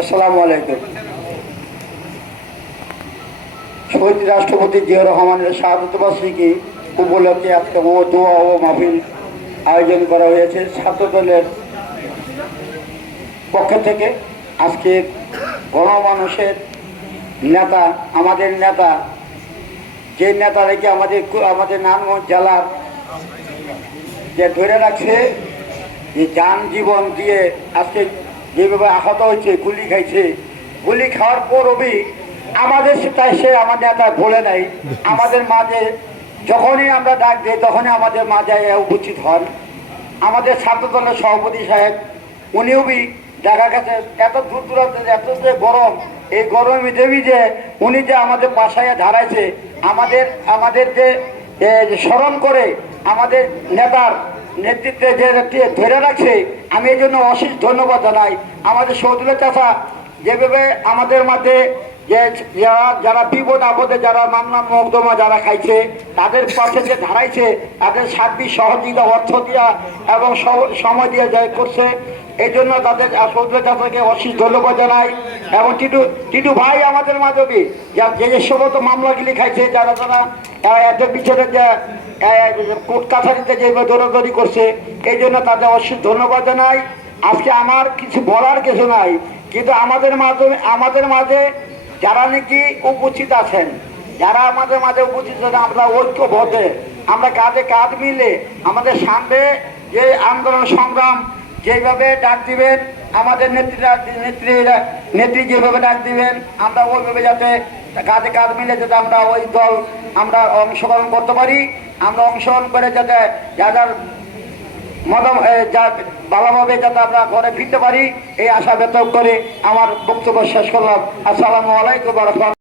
আসসালামু আলাইকুম। শহীদ রাষ্ট্রপতি জিয়া রহমানের শাহাদত বার্ষিকী উপলক্ষে আজকে দোয়া ও মাহফিল আয়োজন করা হয়েছে ছাত্র দলের পক্ষ থেকে। আজকে গণমানুষের নেতা, আমাদের নেতা, যে নেতা নাকি আমাদের নারায়ণগঞ্জ জেলার যে ধরে রাখছে, যে যান জীবন দিয়ে আজকে যেভাবে আহত হয়েছে, গুলি খাইছে, গুলি খাওয়ার পরও আমাদের সেটাই সে আমার নেতা বলে নাই। আমাদের মাঝে যখনই আমরা ডাক দিই তখনই আমাদের মাঝে উপস্থিত হন। আমাদের ছাত্র দলের সভাপতি সাহেব উনিও দেখা গেছে এত দূর দূরান্তে এত যে গরম, এই গরমে দেবী যে উনি যে আমাদের বাসায় দাঁড়াইছে, আমাদের যে স্মরণ করে আমাদের নেতার নেতৃত্বে যে ধরে রাখছে, আমি এই জন্য অশেষ ধন্যবাদ জানাই। আমাদের শহীদুল্লাহ চাচা যেভাবে আমাদের মাঝে যে যারা বিপদ আপদে, যারা মামলা মোকদ্দমা যারা খাইছে, তাদের পাশে যে দাঁড়াইছে, তাদের সার্বিক সহযোগিতা অর্থ দিয়া এবং সময় দিয়ে যা করছে, এই জন্য তাদের শহীদুল্লাহ চাচাকে অশেষ ধন্যবাদ জানাই। এবং টিটু ভাই আমাদের মাধবী যে সমস্ত মামলাগুলি খাইছে, যারা এদের পিছনে যে কোর্ট কাছারিতে যেভাবে দৌড়াদৌড়ি করছে, এই জন্য তাদের অশেষ ধন্যবাদ জানাই। আজকে আমার কিছু বলার কিছু নাই, কিন্তু আমাদের মাঝে যারা নাকি উপস্থিত আছেন, যারা আমাদের মাঝে উপস্থিত আছেন, আমরা ঐক্যবদ্ধে, আমরা কাঁধে কাঁধ মিলে আমাদের সামনে যে আন্দোলন সংগ্রাম যেভাবে ডাক দিবেন, আমাদের নেত্রী যেভাবে ডাক দিবেন, আমরা ওইভাবে যাতে কাঁধে কাঁধ মিলে যাতে আমরা ওই দল আমরা অংশগ্রহণ করতে পারি। আমরা অংশগ্রহণ করে যাতে যাদের ভালোভাবে যাতে আমরা ঘরে ফিরতে পারি, এই আশা ব্যক্ত করে আমার বক্তব্য শেষ করলাম। আসসালামু আলাইকুম।